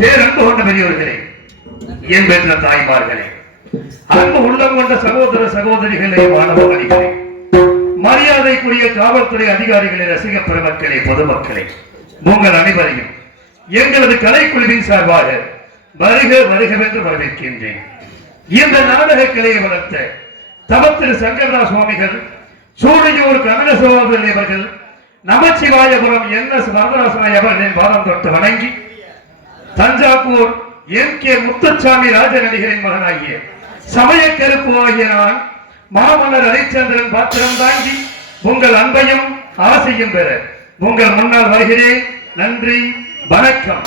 பேரன்பு கொண்ட பெரியவர்களே, என் பெற்ற தாய்மார்களே, அன்பு உள்ளம் கொண்ட சகோதர சகோதரிகளே, மாணவ மணிகளே, மரியாதைக்குரிய காவல்துறை அதிகாரிகளே, ரசிக பெருமக்களே, பொதுமக்களே, உங்கள் அனைவரையும் எங்களது கலைக்குழுவின் சார்பாக வருக வருகவென்று வரவேற்கின்றேன். இந்த நாடக கலையை வளர்த்த தவத்திரு சங்கரதாஸ் சுவாமிகள், சூழியூர் கமலசோதரன் அவர்கள், நமச்சிவாயபுரம் NS வரதராசனாய் அவர்களின் பாதம் தொட்டு வணங்கி, தஞ்சாவூர் MK முத்துசாமி ராஜநடிகரின் மகனாகிய சமய கருப்பு ஆகிய நான் மாமன்னர் ஹரிச்சந்திரன் பாத்திரம் தாங்கி உங்கள் அன்பையும் ஆசையும் பெற உங்கள் முன்னால் வருகிறேன். நன்றி, வணக்கம்.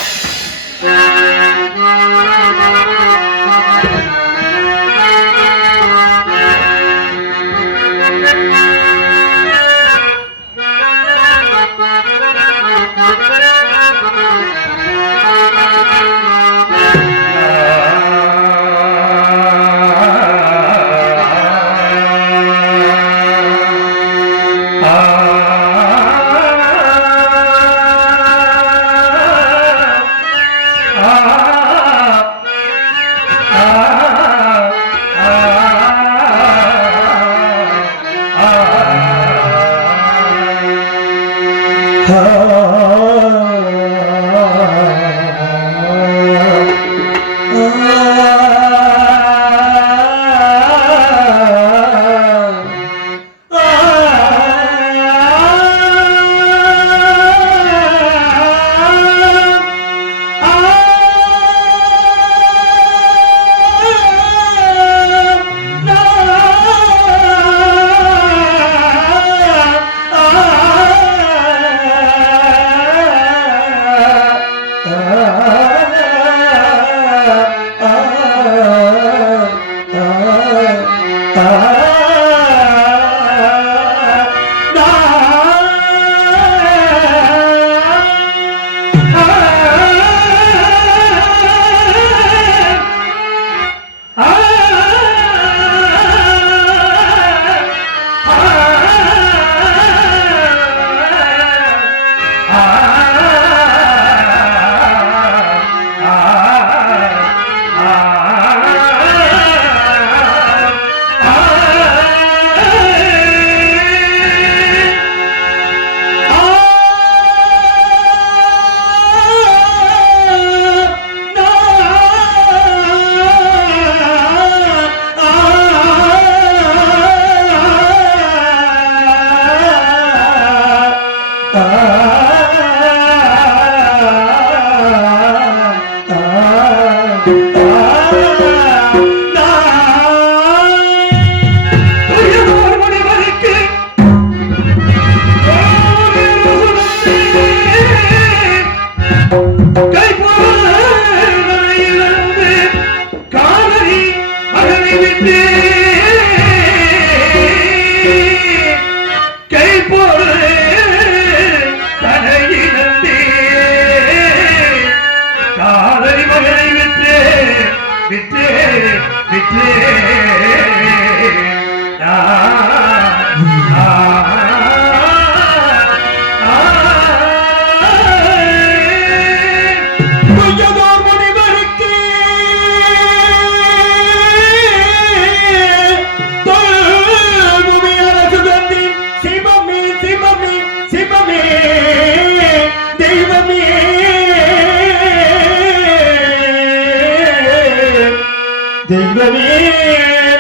தெய்வமே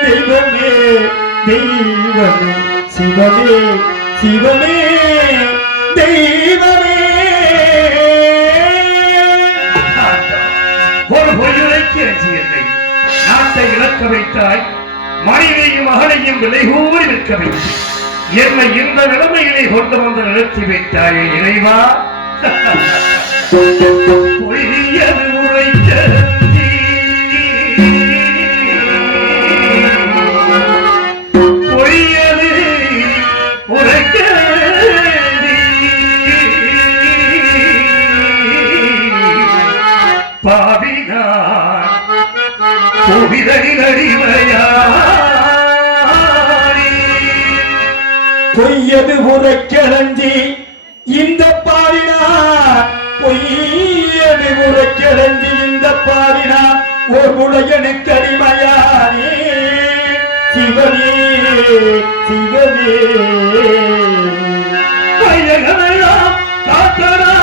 தெய்வமே தெய்வமே சிவமே சிவமே தெய்வமே. ஒரு பொய்யுரைக்கு என்னை நாட்டை இழக்க வைத்தாய், மனைவியையும் மகனையும் விலை கூறி நிற்க வைத்தாய், என்னை இந்த நிலைமையிலே கொண்டு வந்து நிறுத்தி வைத்தாயே இறைவா. பொய்யது உரைக்க பொய்யது உரைக்கலஞ்சி இந்த பாடினார், பொய்யது உரைக்கலஞ்சி உலகனுக்கு அடிமையானே சிவமே சிவமே வையகமெல்லாம் காத்தனான்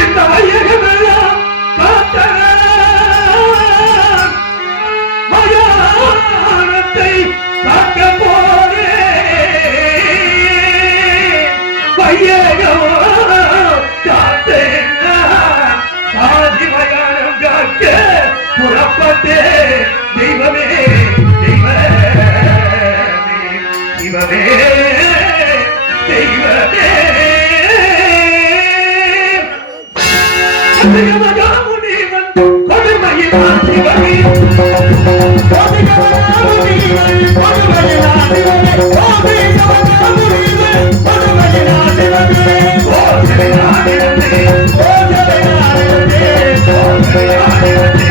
இந்த வையகமெல்லாம் காத்தனான் மயானத்தை காக்க போனே வையகமோ காத்தேன் சாதி மயானம் காக்க புறப்பட்டே தெய்வமே தெய்வமே தெய்வமே தெய்வமே அதிகமகாமுனிவன் கொடுமையினான் சிவமே அதிகமகாமுனிவன் கொடுமையினான் சிவமே அதிகமகாமுனிவன் கொடுமையினான் சிவமே ஓசை நாடினே ஓசை நாடினே ஓசை நாடினே ஓசை நாடினே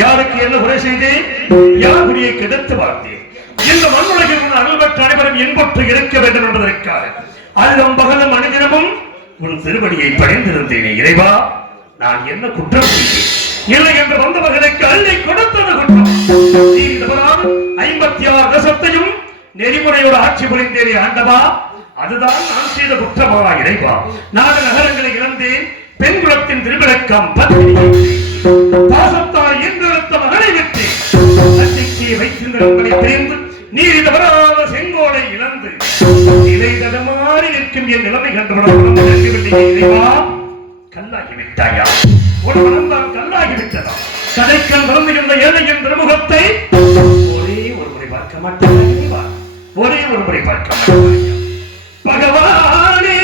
யாருக்கு என்ன குறை செய்தேன்? யார் குடியை கெடுத்து பார்த்தேன்? இந்த மண்ணுலகில் உன் அருள்பற்ற அனைவரும் இன்பற்று இருக்க வேண்டும் என்பதற்காக அல்லும் பகலும் அனுதினமும் உன் திருவடியை படைந்திருந்தேனே இறைவா, நான் என்ன குற்றம் செய்தேன்? இல்லை என்று வந்த மகனுக்கு அள்ளி கொடுத்தது குற்றம். இந்த 56 தசத்தையும் நெறிமுறையோடு ஆட்சி புரிந்தேனே ஆண்டவா, அதுதான் நான் செய்த குற்றமா இறைவா? நாடு நகரங்களை இழந்தேன், பெண் குலத்தின் திருவிளக்கம் பாசத்தால் என்றெடுத்த மகனை விட்டு நம்பிக்கையை வைத்திருந்த உங்களை பிரிந்து நீர் தவறாத செங்கோலை இழந்து நிலை தடமாறி நிற்கும் என் நிலைமை கண்டுவிடவில்லையா? கல்லாகிவிட்டாயா? ஒரு மனம்தான் கல்லாகிவிட்டதா? கதைக்கல் மறந்துகின்ற ஏழையின் திருமுகத்தை ஒரே ஒரு முறை பார்க்க மாட்டேன், ஒரே ஒரு முறை பார்க்க மாட்டேன். பகவானே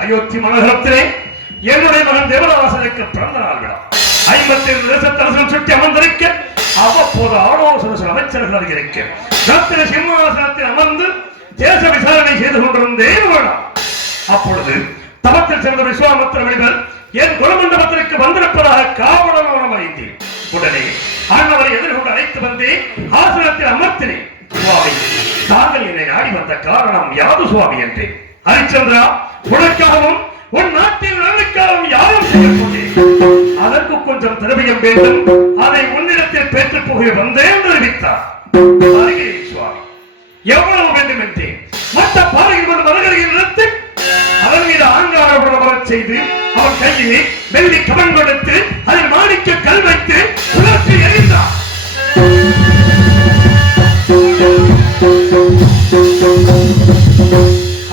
அயோத்தி மனோகரத்திலே என்னுடைய மகன் தேவராசனுக்கு பிறந்த நாள் விழா 57 தேசத்தரசன் சுற்றி அமர்ந்திருக்க அவ்வப்போது ஆலோசனை அமைச்சர்கள் இருக்க ரத்தின சிம்மாசனத்தில் அமர்ந்து தேச விசாரணை செய்து கொண்டிருந்தேன் விழா. அப்பொழுது தவத்தில் சேர்ந்த விஸ்வாமித்திர முனிவர் என் குலமண்டபத்திற்கு வந்திருப்பதாக காவலன் அறிந்தேன். உடனே ஆண்டவரை எதிர்கொண்டு அழைத்து வந்தேன், ஆசனத்தில் அமர்த்தினேன். சுவாமி, தாங்கள் என்னை நாடி வந்த காரணம் யாது சுவாமி என்றேன். ஹரிச்சந்திரா, உனக்காகவும் உன் நாட்டின் நலனுக்காகவும் யாரும் செய்யக்கூடிய அதற்கு கொஞ்சம் திரவியம் வேண்டும், அதை உன்னிடத்தில் பெற்றுப் போக வந்தேன் தெரிவித்தார். சுவாமி, எவ்வளவு வேண்டும் என்றேன். மற்ற பாறையில் மரங்களில் நிறுத்தி அதன் மீது ஆங்காரவுடன் வரச் செய்து அவன் கையிலே வெள்ளி கவன் கொடுத்து அதில் மாணிக்க கல் வைத்து சுழற்றி எறிந்தார்.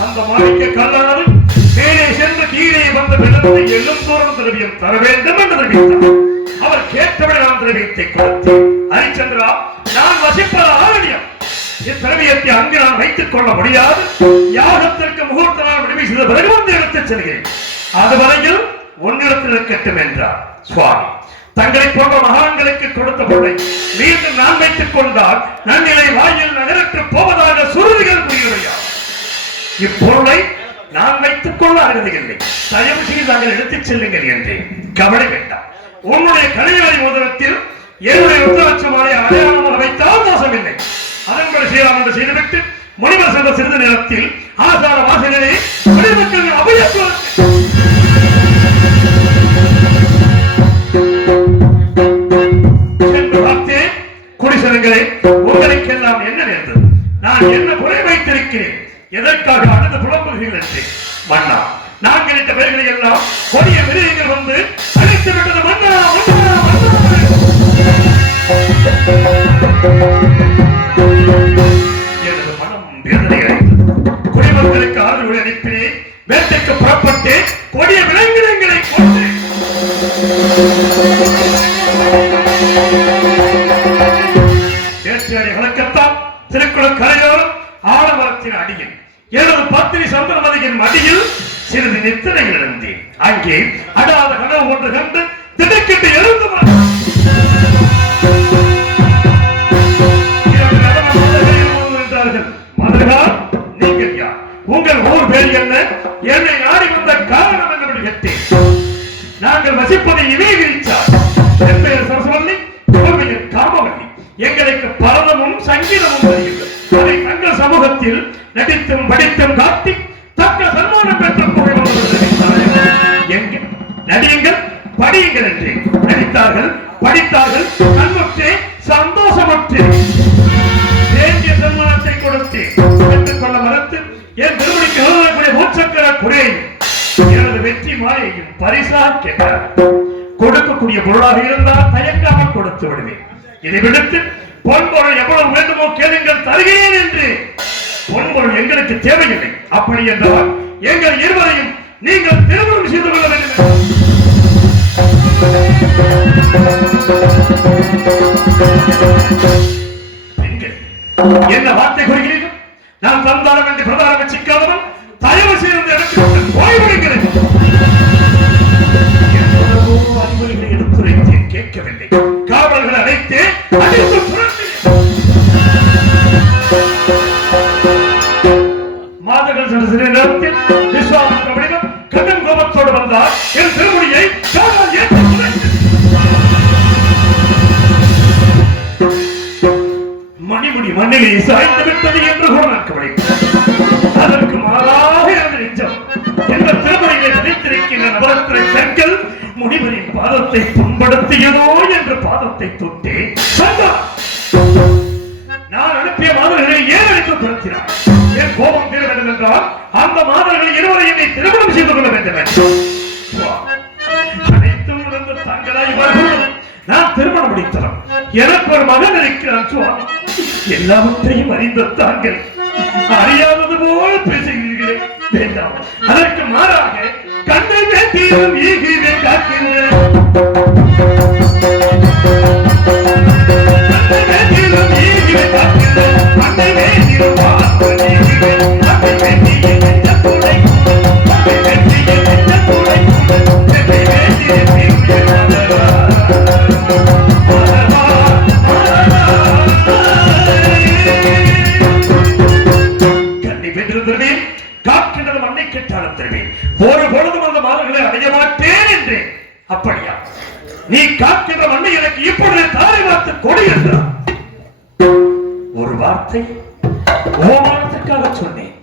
அந்த மாணிக்க கல்லானது மேலே சென்று கீழே வந்த பிறந்த எள்ளும் தோறும் திரவியம் தர வேண்டும் என்று தெரிவித்தார். அவர் கேட்டபடி நான் திரவியத்தை கொடுத்தேன். ஹரிச்சந்திரா, நான் வசிப்பது ஆரண்யம். இத்திரவியத்தை அங்கு நான் வைத்துக் கொள்ள முடியாது. யாகத்திற்கு முகூர்த்த நாள் முடிவு செய்த பிறகு வந்து எடுத்துச் செல்கிறேன். அதுவரையில் உன்னிடத்தில் இருக்கட்டும் என்றார். சுவாமி, தங்களை போன்ற மகான்களுக்கு கொடுத்த பொருளை மீண்டும் நான் வைத்துக் கொண்டால் நன்னிலை வாயில் நகரற்று போவதாக சுருதிகள் புரியுறையா. இப்பொருளை நான் வைத்துக் கொள்ள அருகதில்லை. தயவு செய்து தாங்கள் எடுத்துச் செல்லுங்கள் என்றேன். கவலை வேண்டாம். உன்னுடைய கலைஞரை முதலத்தில் என்னுடைய உத்தரட்சமாலை அடையாளமாக வைத்தால் மோசமில்லை. அதன்படி செய்யலாம் என்று செய்துவிட்டு முனிவர் சென்ற சிறிது நேரத்தில் ஆசார வாசகரே குடிமக்கள் அபயத்துவம் என்று பார்த்தேன். குடிசனங்களே, உங்களுக்கெல்லாம் என்ன நேர்ந்தது? நான் என்ன குறை வைத்திருக்கிறேன்? எதற்காக அடுத்த புலம்புகிறீர்கள் என்று மன்னா, நாங்கள் இட்ட பெயர்களை எல்லாம் கொடிய விருதுகள் வந்து அழைத்து விட்டது. மன்னா எனது மனம் வேதனை அடைந்தது. குடிமக்களுக்கு ஆதரவு அனுப்பினேன். வேட்டைக்கு புறப்பட்டு கொடிய விலங்கினங்களை கொண்டு வேட்டையாடி வழக்கத்தான் திருக்குள கரையோரம் ஆலமரத்தின் அடியில் எனது பத்தினி சந்திரமதியின் மடியில் சிறிது நித்திரையில் இருந்தேன். அங்கே அடாத கனவு ஒன்று கண்டு திடுக்கிட்டு எழுந்து என்றார்கள். மதுரா, நீங்கள் யார்? உங்கள் ஊர் பேர் என்ன? என்னை நாடி வந்த காரணம் என்று கேட்டேன். நாங்கள் வசிப்பதை இமயகிரிச்சார். என் பெயர் சரஸ்வல்லி, பெயர் காமவல்லி. எங்களுக்கு பரதமும் சங்கீதமும் தெரியும். அதை தங்கள் சமூகத்தில் நடித்தும் படித்தும் காட்டி தக்க சன்மானம் பெற்ற நடியுங்கள் படியுங்கள் என்று நடித்தார்கள், படித்தார்கள். நன்மற்றே சந்தோஷமற்றே தேசிய சன்மானத்தை கொடுத்து பெற்றுக்கொள்ள மறுத்து என் திருமணிக்கு மூச்சக்கர குறையை எனது வெற்றி மாலையையும் பரிசாக கேட்டார். கொடுக்கக்கூடிய பொருளாக இருந்தால் தயங்காமல் கொடுத்து விடுவேன். இதை விடுத்து பொன்பொருள் எவ்வளவு வேண்டுமோ கேளுங்கள், தருகிறேன் என்று. பொன்பொருள் எங்களுக்கு தேவையில்லை. அப்படி என்றால் எங்கள் இருவரையும் நீங்கள் திருமணம் செய்து கொள்ள வேண்டும். பெண்கள் என்ன வார்த்தை கூறுகிறீர்கள்? நான் தந்தாரம் என்று பிரதாரம் சிக்காதவன் தயவு செய்து எனக்கு ஓய்வெடுக்கிறேன். அறிவுரைகளை எடுத்துரைத்தேன், கேட்கவில்லை. காவலர்கள் அழைத்து அழைத்து மாதங்கள் சென்ற சிறிய நேரத்தில் விஸ்வாமித்திர வடிவம் கண்ணன் கோபத்தோடு வந்தார். என் திருமுடியை மணிமுடி மண்ணிலே சாய்ந்து விட்டது என்று கூட நான் கவலைப்பட்டேன். அதற்கு மாறாக எனது நிஜம் என்ற திருமுறையை நினைத்திருக்கின்ற நவரத்திரை கற்கள் முனிவரின் பாதத்தை புண்படுத்தியதோ என்று பாதத்தை தொட்டேன். நான் அனுப்பிய மாதர்களை ஏன் அழைத்து துரத்தினார்? என் கோபம் தீர வேண்டும் என்றால் அந்த மாதர்கள் இருவரை என்னை திருமணம் செய்து கொள்ள வேண்டும். அனைத்தும் இருந்து தங்களாய் வருகிறது. நான் திருமணம் முடித்தவன். எனக்கு ஒரு மகன் இருக்கிறான் சுவாமி. எல்லாவற்றையும் அறிந்த தாங்கள் அறியாதது போல பேசுகிறீர்களே, வேண்டாம். அதற்கு மாறாக கண்ணை வேட்டியும் ஈகிவே காக்கின்றேன். காக்கின்றது மண்ணை கெட்டாலும் தருவேன். ஒரு பொழுதும் அந்த மாதர்களை அடைய மாட்டேன் என்றேன். அப்படியா? நீ காக்கின்ற மண்ணை எனக்கு இப்பொழுது தாரை வார்த்து கொடு என்றார். ஒரு வார்த்தை ஓமானத்திற்காக சொன்னேன்.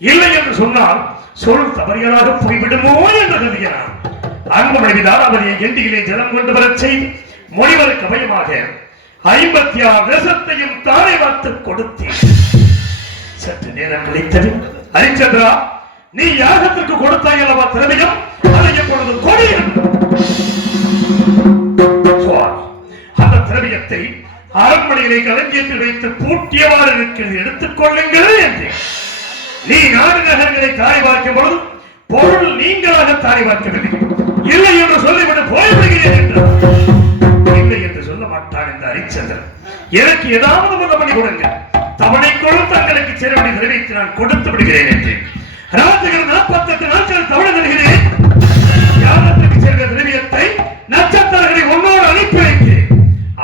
இல்லை என்று சொன்னால் சொல் தவறியலாக போய்விடுமோ என்று கருதுகிறான். அன்புமனைவி தாராவதியை எண்டியிலே ஜலம் கொண்டு வரச் செய்து முனிவருக்கு அபயமாக 56 தேசத்தையும் தாரை வார்த்து கொடுத்தேன். சற்று நேரம் கழித்தது. ஹரிச்சந்திரா, நீ யாகத்திற்கு கொடுத்தாய் அல்லவா திரவியம், அதை எப்பொழுது கொடு என்று. அந்த திரவியத்தை அரண்மனையிலே களஞ்சியத்தில் வைத்து பூட்டியவாறு இருக்கிறது, எடுத்துக் கொள்ளுங்கள் என்று. நீ நாடு நகரங்களை தாரை பார்க்கும் பொழுது பொருள் நீங்களாக தாரை பார்க்கவில்லை. இல்லை என்று சொல்லிவிட்டு போய்விடுகிறேன் என்று. இல்லை என்று சொல்ல மாட்டான் இந்த ஹரிச்சந்திரன். எனக்கு ஏதாவது ஒரு பண்ணி கொடுங்க, தவணைக்குள்ளும் தங்களுக்கு சிறுவனை நிறைவேற்றி நான் கொடுத்து விடுகிறேன் என்று. ராஜகர் 48 நாட்கள் தவணை தருகிறேன். யாகத்திற்கு சேர்ந்த திரவியத்தை ராஜ்யத்தை நட்சத்திரங்களை உன்னோடு அனுப்பி வைத்தேன்.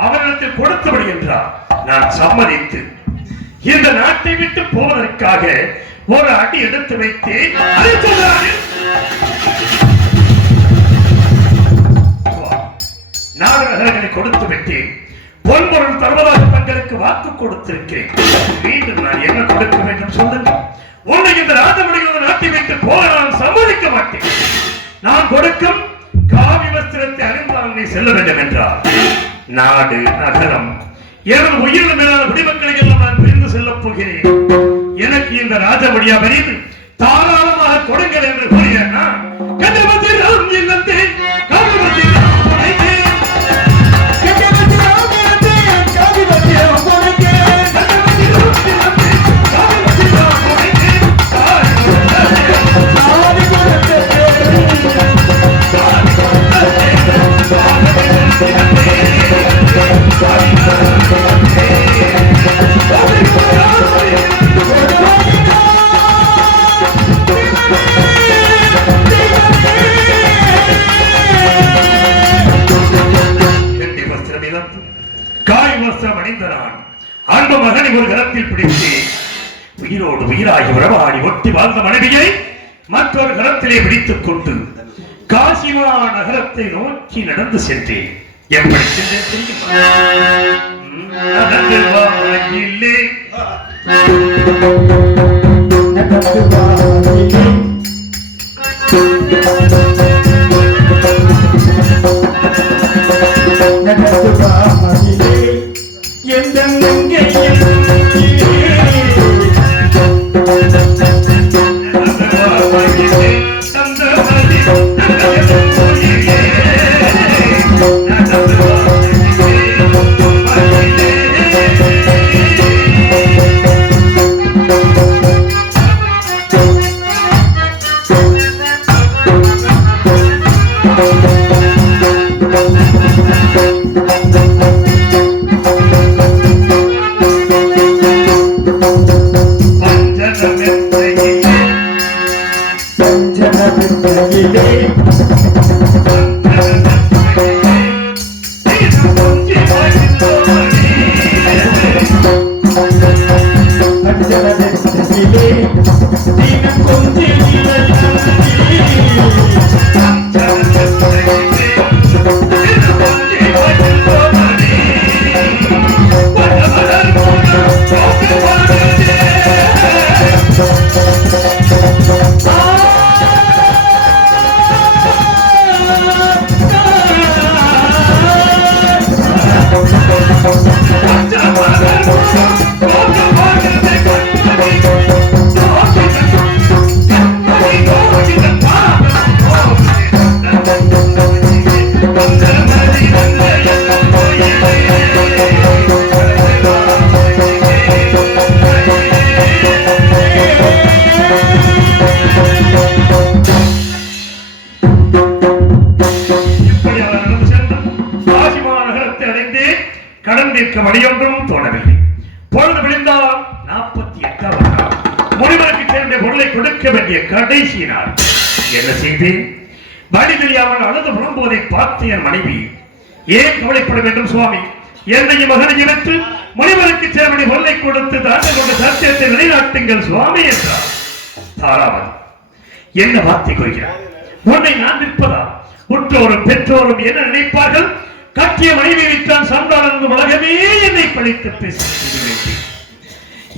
அவரிடத்தில் கொடுத்தபடி என்றார். நான் சம்மதித்து இந்த நாட்டை விட்டு போவதற்காக ஒரு அடி எடுத்து வைத்தேன். நாடு நகரங்களை கொடுத்து விட்டேன். பொன்பொருள் தருவதாக தங்களுக்கு வாக்கு கொடுத்திருக்கிறேன். மீண்டும் நான் என்ன கொடுக்க வேண்டும் சொல்லுங்கள். உன்னை இந்த ராஜமணிகள் நாட்டை விட்டு போக நான் சம்மதிக்க மாட்டேன். நான் கொடுக்கும் காவி வஸ்திரத்தை அறிந்தால் நீ செல்ல வேண்டும் என்றார். நாடு நகரம் எனது உயிரின மேலான குடிமக்களை எல்லாம் நான் பிரிந்து செல்லப் போகிறேன். எனக்கு இந்த ராஜமணியா பெரியது தாராளமாக கொடுங்கள் என்று கூறிய நான் அன்பு மகனை ஒரு கரத்தில் பிடித்து உயிரோடு உயிராகி உறவாடி ஒட்டி வாழ்ந்த மனைவியை மற்றொரு கரத்திலே பிடித்துக் கொண்டு காசிமா நகரத்தை நோக்கி நடந்து சென்றேன். எப்படி மணியொன்றும் தோணவில்லை. பொழுது விழுந்தால் 48வது நாள் முனிவருக்கு சேர்ந்த பொருளை கொடுக்க வேண்டிய கடைசி நாள். என்ன செய்தேன்? வழி தெரியாமல் அழுது புலம்புவதை பார்த்து என் மனைவி ஏன் கவலைப்பட வேண்டும் சுவாமி, என்னையும் மகனையும் வைத்து முனிவருக்கு சேர்ந்த பொருளை கொடுத்து தாண்ட கொண்ட சத்தியத்தை நிலைநாட்டுங்கள் சுவாமி என்றார். தாராமல் என்ன வார்த்தை கொள்கிறார்? உன்னை நான் நிற்பதா? உற்றோரும் பெற்றோரும் என்ன நினைப்பார்கள்? கட்டிய மனைவி விட்டான் சண்டாளன் உலகமே என்னை பழித்து பேசி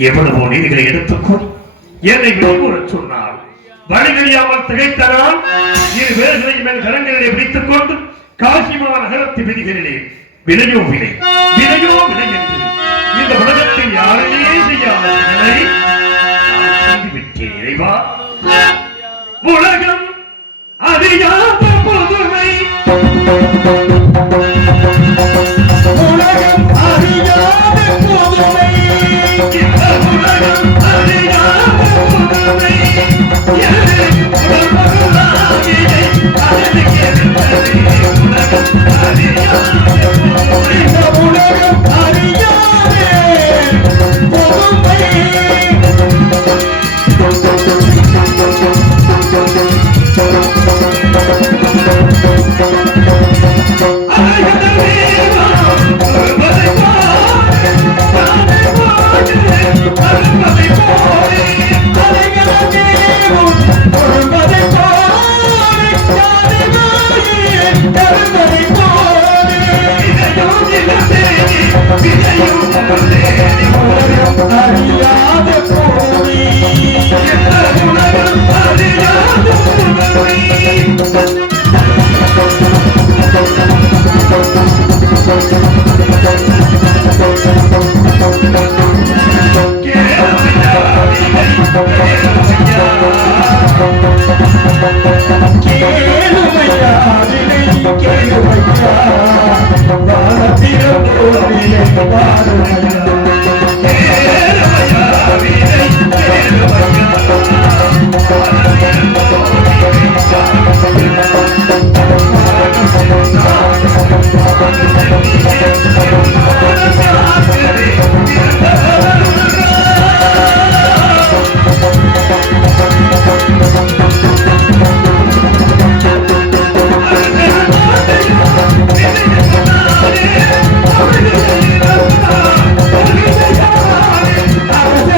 எவ்வளவோ நீதிகளை எடுத்துக்கொள் என்னை வெளிக்கூறச் சொன்னால் வழி தெரியாமல் திகைத்தனால் இரு வேர்களை மேல் கரங்களிலே பிடித்துக் கொண்டு காசிமா நகரத்து விதிகளிலே விலையோ விலை விலையோ விலை என்று இந்த உலகத்தில் யாருமே செய்யாத நிலை விட்டேன். இறைவா, உலகம் அறியாத புதுமை உலகம் அறியாத புதுமை இந்த உலகம் அறியாத புதுமை உலகம் அறியாத புதுமை விதையும் தேடி உலகம் அறியாத பூமி எந்த உலகம் அறியாத பூமி. கேளுமையா விதை கேளுமையா. கேளுமையா வினை கேளுமையா வானத்திலும் பூமியிலே வாழுமையா கேளுமையா விதை கேளுமையா.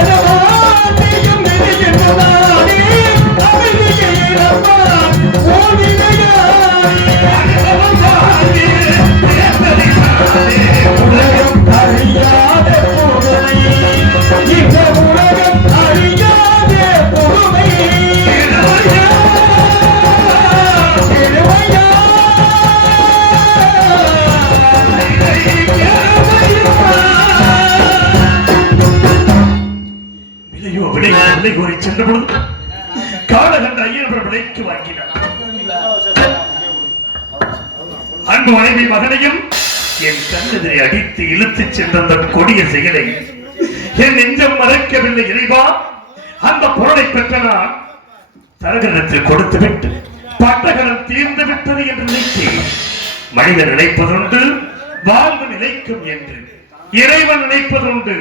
அவசரவாதியும் வினையென்பதானே அமைதியேறப்பா உலகம் அறியாத பொறுமை இந்த உலகம் அறியாத பொறுமை திருமையா விலையோ விலை விலை கோரி சென்ற பொழுது காலகண்ட ஐயனவர் விலைக்கு வாங்கினார். அன்பு மனைவி மகனையும் என் கண்ணெதிரை அடித்து இழுத்துச் சென்ற அந்த கொடிய செயலை என் நெஞ்சம் மறைக்கவில்லை இறைவா. அந்த பொருளை பெற்ற நான் தரகணத்தில் கொடுத்து விட்டு பட்டகரம் தீர்ந்து விட்டது என்று நினைத்தேன். மனிதன் நினைப்பதுண்டு வாழ்வு நிலைக்கும் என்று, இறைவன் நினைப்பதுண்டு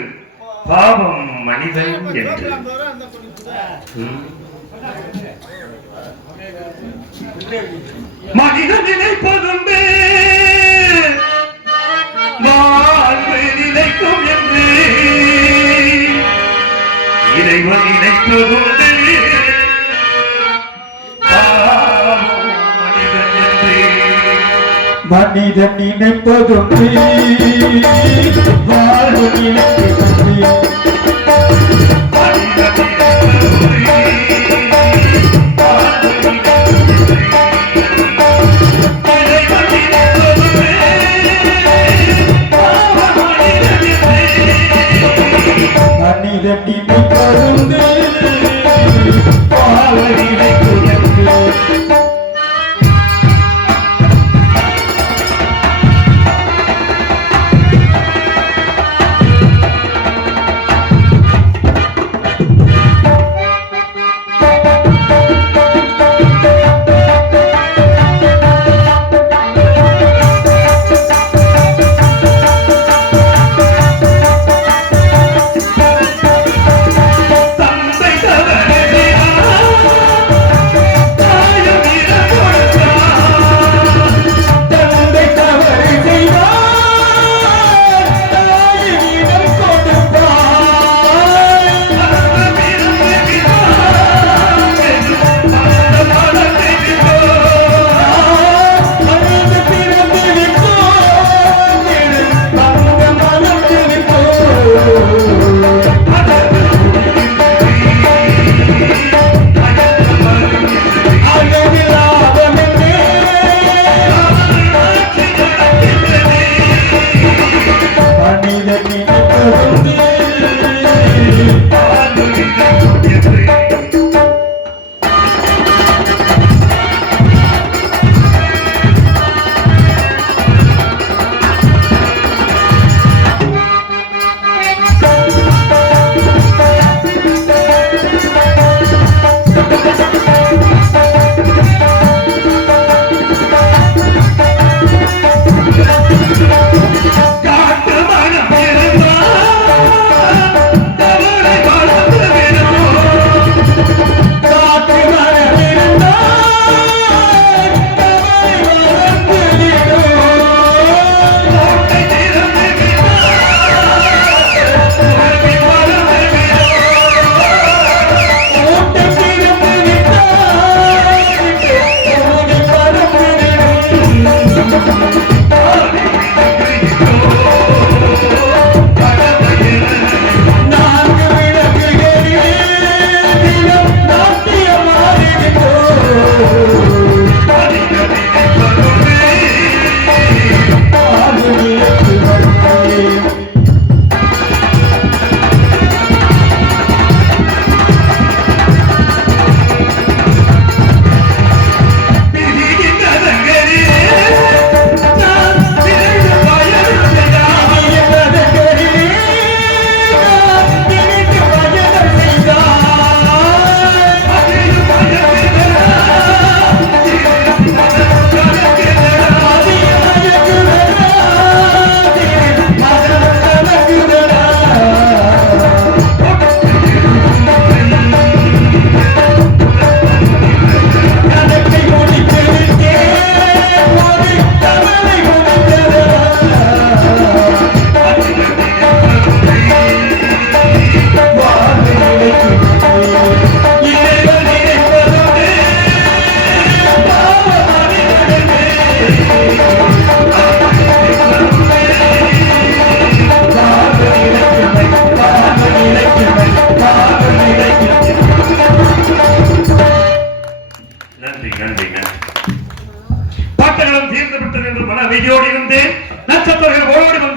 பாவம் மனிதன் என்று. மனிதன் நினைப்பதுண்டு வாழ்வு நிலைக்கும் என்று, இறைவன் நினைப்பதுண்டு பாவம் மனிதன் என்று. மனிதன் நினைப்பதுண்டு வாழ்வு நினைப்பதுண்டு மனிதன் நினைப்பதுண்டு வாழ்வு நிலைக்கும் என்று, இறைவன் நினைப்பதுண்டு பாவம் மனிதன் என்று. மனிதன் நினைப்பதுண்டு வாழ்வு நினைப்பதுண்டு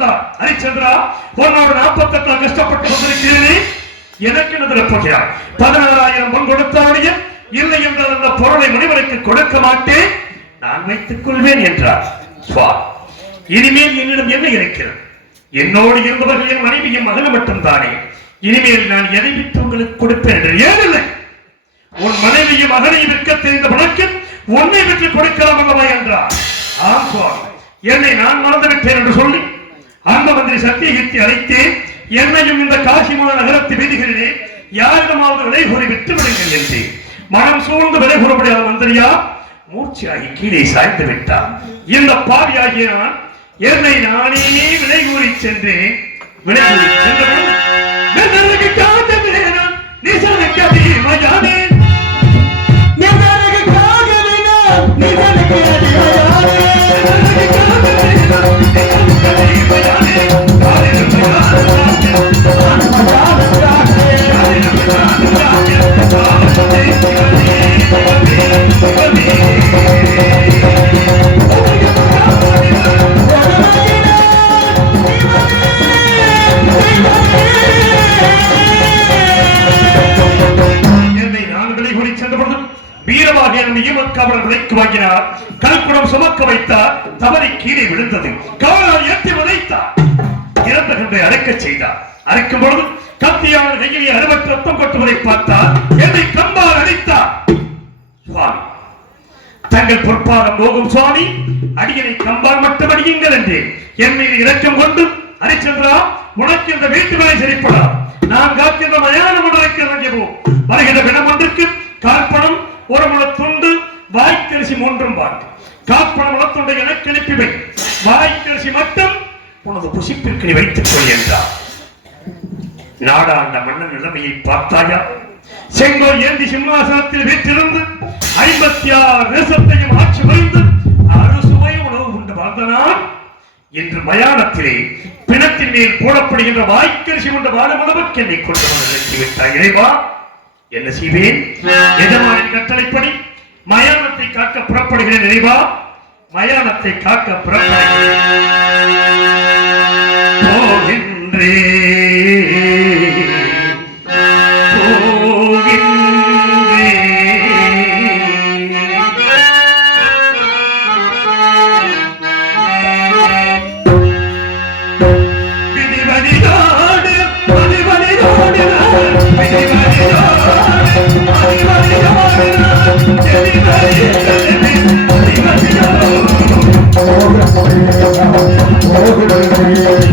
வந்தார். ஹரிச்சந்திரா, உன்னோட 48 கஷ்டப்பட்டு வந்திருக்கிறேனே, எனக்கு என்ன தரப்போகிறார்? 16,000 பொன் கொடுத்தாருடைய, இல்லை என்றால் அந்த பொருளை முனிவருக்கு கொடுக்க மாட்டேன், நான் வைத்துக் கொள்வேன் என்றார். இனிமேல் என்னிடம் என்ன இருக்கிறது? என்னோடு இருந்தவர்கள் என் மனைவியும் மகனும் மட்டும்தானே. இனிமேல் நான் எதை விட்டு உங்களுக்கு கொடுப்பேன் என்று ஏனில்லை. உன் மனைவியும் மகனையும் விற்க தெரிந்த உனக்கு உன்னை விட்டு கொடுக்கலாம் அல்லவா என்றார். ஆம் சுவாமி, என்னை நான் மறந்துவிட்டேன் என்று சொல்லி அந்த மந்திரி சத்தியகீர்த்தி அழைத்து என்னையும் இந்த காசிமா நகரத்து வீதிகளிலே யாரிடமாவது விலை கூறி விட்டு விடுங்கள் என்று மனம் சூழ்ந்து விலை கூறப்படியாத மந்திரியா மூர்ச்சியாகி கீழே சாய்ந்து விட்டார். இந்த பாவியாகிய நான் என்னை நானே விலை கூறி சென்று விலை கூறி சென்றவன் கல்குடம் சுமக்க வைத்தார். தவறி கீழே விழுந்தது. காவலால் ஏற்றி உதைத்தார். இறந்த கன்றை அரைக்க செய்தார். அரைக்கும் பொழுது கத்தியாளர் கையிலே அறுபற்ற ரத்தம் கொட்டுவதை பார்த்தார். என்னை கம்பால் அடித்தார். சுவாமி, தங்கள் பொற்பாதம் போகும் சுவாமி, அடியனை கம்பால் மட்டும் அடியுங்கள் என்று என் மீது இரக்கம் கொண்டு, ஹரிச்சந்திரா, உனக்கு இந்த வீட்டு வேலை சரிப்படா, நான் காக்கின்ற மயானம் ஒன்றிற்கு வருகின்ற பிணம் ஒன்றுக்கு காற்பணம், ஒரு முள துண்டு, வாய்க்கரிசி 3 பாட்டு, காற்பணம் முளத்துண்டை எனக்கு அனுப்பிவை, வாய்க்கரிசி மட்டும் உனது புசிப்பிற்கு வைத்துக் கொள் என்றார். நாடாண்ட மன்னன் நிலைமையை பார்த்தாயா? செங்கோல் ஏந்தி சிம்மாசனத்தில் வீற்றிருந்து 56 தேசத்தையும் ஆட்சி புரிந்து அறுசுவை உணவு உண்டு வாழ்ந்தனால் இன்று மயானத்திலே பிணத்தின் மேல் போடப்படுகின்ற வாய்க்கரிசி கொண்டு வாழும் அளவுக்கு என்னை கொண்டு வந்து நிறுத்திவிட்டார். இறைவா, என்ன செய்வேன்? எஜமானின் கட்டளைப்படி மயானத்தை காக்க புறப்படுகிறேன். இறைவா, மயானத்தை காக்க புறப்படுகிறேன். Oh,